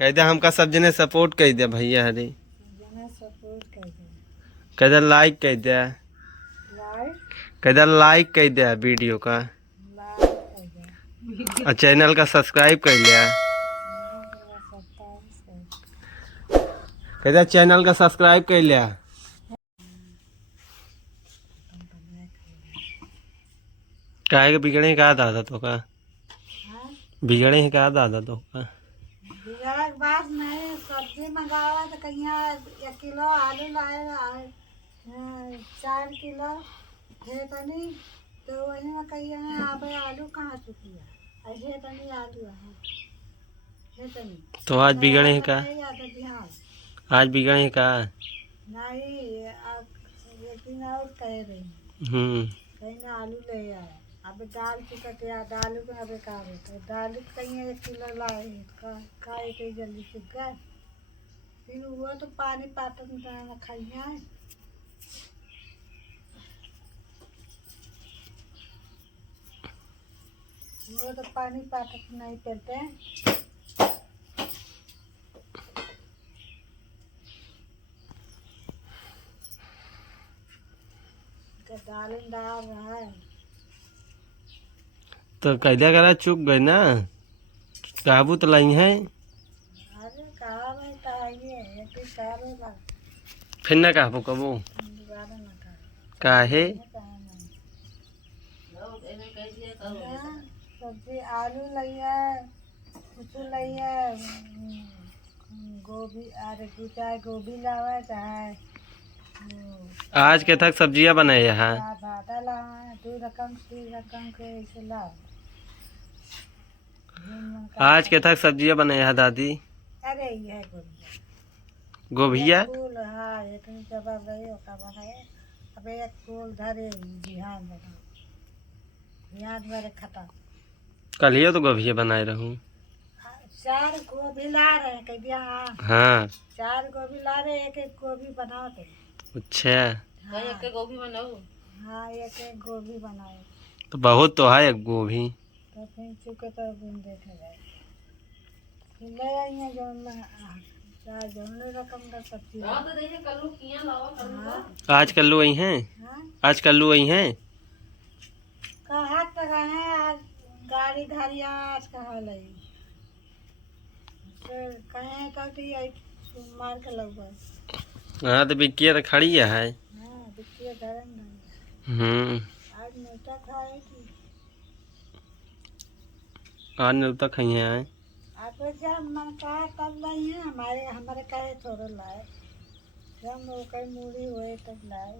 कह दे हमका सब जने सपोर्ट कर दे भैया हरी कह दे लाइक कर दे कह दे लाइक कर दे वीडियो का और चैनल का सब्सक्राइब कर लिया कह दे चैनल का सब्सक्राइब कर लिया काहे के बिगड़े का दादा तो का बिगड़े का दादा तो का बिगड़क बात नहीं सब्जी मंगावा तो कहीं 1 किलो आलू लाए 4 किलो है तनी तो वही में कही आप आलू कहाँ चुकी है ऐसे तनी आलू है तनी तो आज बिगड़े का आज बिगड़े का नहीं अब एक दिन और कह रही कहीं ना आलू ले आए अब दाल चिकट या दाल का बेकार है तो दाल कहीं 1 किलो लाए खाए के जल्दी सूख गए फिर वो तो पानी पाटन खाइया वो तो पानी पाटक नहीं पड़ते हैं दाल डाल रहा है तो कैदा करा चुक गए ना काबू तो लाई है अरे कहा भाई ताइए एक सारे फिर ना काबू कबू दोबारा ना कहा काहे सब्जी आलू लिया कुछ लिया गोभी अरे चाहे गोभी लावा चाहे आज के तक सब्जियां बनाए यहाँ भाटा लावा 2 रकम 3 रकम के ऐसे लाओ आज के तक सब्जियां बनाए यहाँ दादी अरे ये गोभिया फूल हाँ इतनी जबरदस्त रही का बनाए अब एक फूल धरे बिहान बना बिहान मेरे खत्म कल ही तो गोभिया बनाए रहूं 4 गोभी ला रहे हैं कह दिया हाँ 4 गोभी ला रहे एक गोभी बनाओ तो अच्छा हाँ एक गोभी बनाओ हाँ एक गोभी बनाओ तो बहुत तो है एक गोभी तो फिर चुके तो देखे जाए ले आई जो रकम का सब्जी आज कल्लू वही हैं आज कल्लू वही हैं कहाँ तक है आज गाड़ी धारिया आज कहाँ लगी कहें कभी मार के लगभग हाँ तो बिक्किया तो खड़ी है हाँ बिक्किया धरम आज नोटा खाए थी आज नहीं तक खाई है आप जब मन कहा तब लाई है हमारे कहे थोड़ा लाए जब वो कहीं मूड़ी हुए तब लाए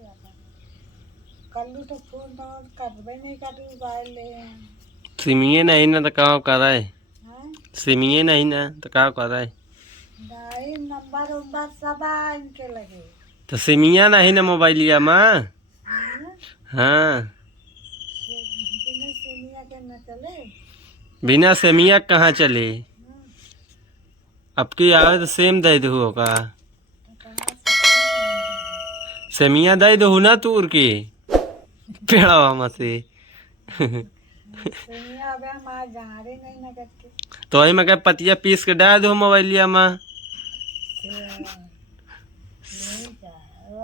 कल्लू तो फूल तो कटबे नहीं कटी उगाए ले सिमिये नहीं ना तो कहाँ कर रहा है सिमिये नहीं ना तो कहाँ कर रहा है नहीं नंबर उम्बर सब इनके लगे तो सिमिया नहीं ना मोबाइलिया माँ हाँ बिना सिमिया के न चले बिना सेमिया कहाँ चले अब की आवे तो सेम दे दो होगा सेमिया दे दो ना तूर के पेड़ा वहाँ से सिमिया अब हमारे जहारे नहीं न करके तो वही मैं क्या पतिया पीस के डाल दो मोबाइलिया माँ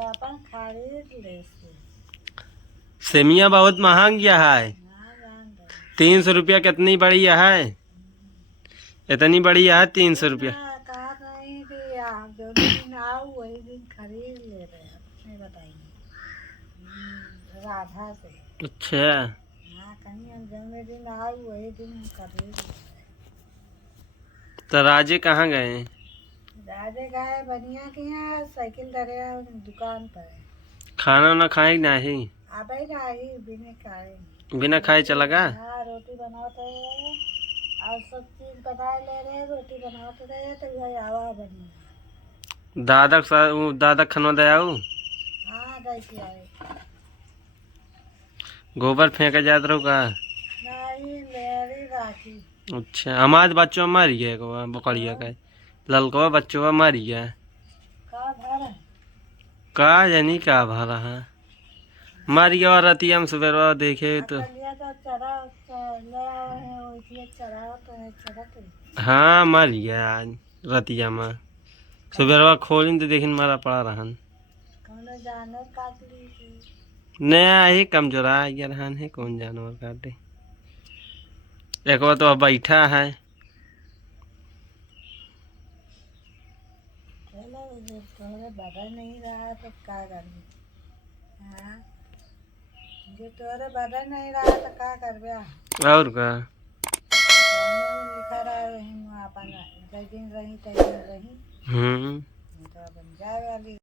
अपन खरीद ले सेमिया बहुत महंग गया है 300 रुपया कितनी बढ़िया है इतनी बढ़िया है 300 रुपया कहा नहीं दिया जो दिन आओ वही दिन खरीद ले रहे हैं बताइए राधा से अच्छा हाँ कहीं हम जो दिन आओ वही दिन खरीद ले तो राजे कहाँ गए राजे गए बनिया के यहाँ साइकिल धरे दुकान पर खाना ना खाए नहीं अब ही बिना खाए बिना खाए चला गया हाँ रोटी बनाते रहे और सब चीज बना ले रहे रोटी बनाते रहे तो वही आवा बनी दादा खनवा दयाऊ हाँ दैती आए गोबर फेंका जात रहो का नहीं मेरी राखी अच्छा हमारे बच्चों मारी गया बकरिया का ललकवा बच्चों मारी गया का भर का जानी का भरा है मारी गया रतिया में सुबह देखे तो हाँ मारी गया आज रतिया में सुबह खोलिन तो देखिन मारा पड़ा रहन कौनो जानवर काट ली थी। नया ही कमजोरा यार रहन है कौन जानवर काटे एक बार तो अब बैठा है चलो जब तुम्हारे बदल नहीं रहा तो क्या करबे। हाँ जो तुम्हारे बदल नहीं रहा तो क्या करबे। और का लिखा रहा है अपन जय दिन रही तय दिन रही हम्म तो अपन जाए वाली